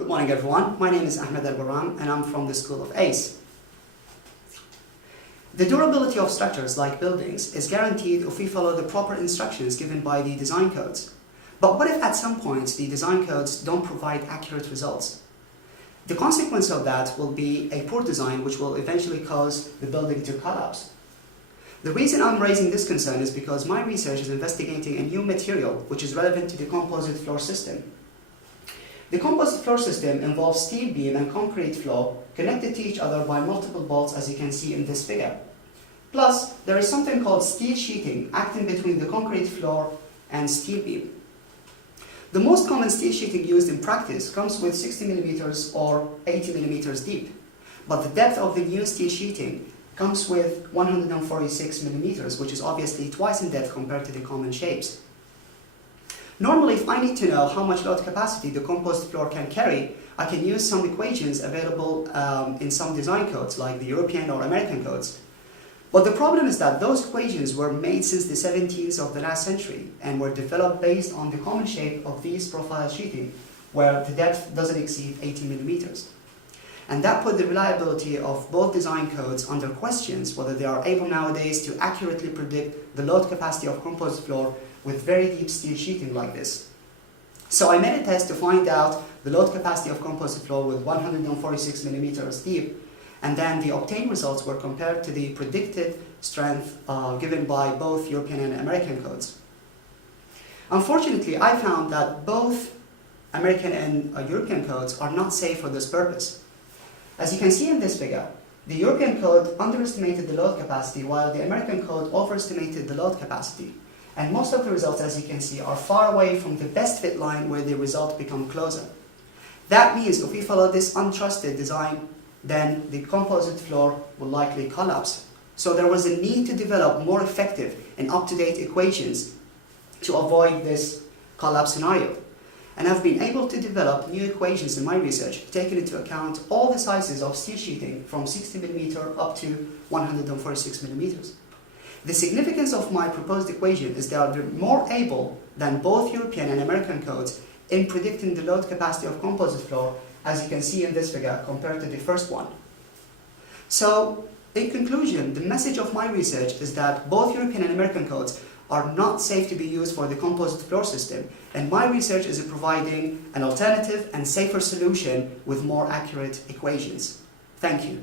Good morning everyone, my name is Ahmed Albarram and I'm from the School of ACE. The durability of structures like buildings is guaranteed if we follow the proper instructions given by the design codes. But what if at some point the design codes don't provide accurate results? The consequence of that will be a poor design which will eventually cause the building to collapse. The reason I'm raising this concern is because my research is investigating a new material which is relevant to the composite floor system. The composite floor system involves steel beam and concrete floor connected to each other by multiple bolts, as you can see in this figure. Plus, there is something called steel sheeting acting between the concrete floor and steel beam. The most common steel sheeting used in practice comes with 60 mm or 80 mm deep, but the depth of the new steel sheeting comes with 146 mm, which is obviously twice in depth compared to the common shapes. Normally, if I need to know how much load capacity the composite floor can carry, I can use some equations available in some design codes like the European or American codes. But the problem is that those equations were made since the 70s of the last century and were developed based on the common shape of these profile sheeting, where the depth doesn't exceed 80 mm. And that put the reliability of both design codes under questions whether they are able nowadays to accurately predict the load capacity of composite floor with very deep steel sheeting like this. So I made a test to find out the load capacity of composite floor with 146 mm deep, and then the obtained results were compared to the predicted strength given by both European and American codes. Unfortunately, I found that both American and European codes are not safe for this purpose. As you can see in this figure, the European code underestimated the load capacity while the American code overestimated the load capacity. And most of the results, as you can see, are far away from the best fit line where the result becomes closer. That means if we follow this untrusted design, then the composite floor will likely collapse. So there was a need to develop more effective and up-to-date equations to avoid this collapse scenario. And I've been able to develop new equations in my research, taking into account all the sizes of steel sheeting from 60 mm up to 146 mm. The significance of my proposed equation is that they're more able than both European and American codes in predicting the load capacity of composite floor, as you can see in this figure, compared to the first one. So, in conclusion, the message of my research is that both European and American codes are not safe to be used for the composite floor system, and my research is providing an alternative and safer solution with more accurate equations. Thank you.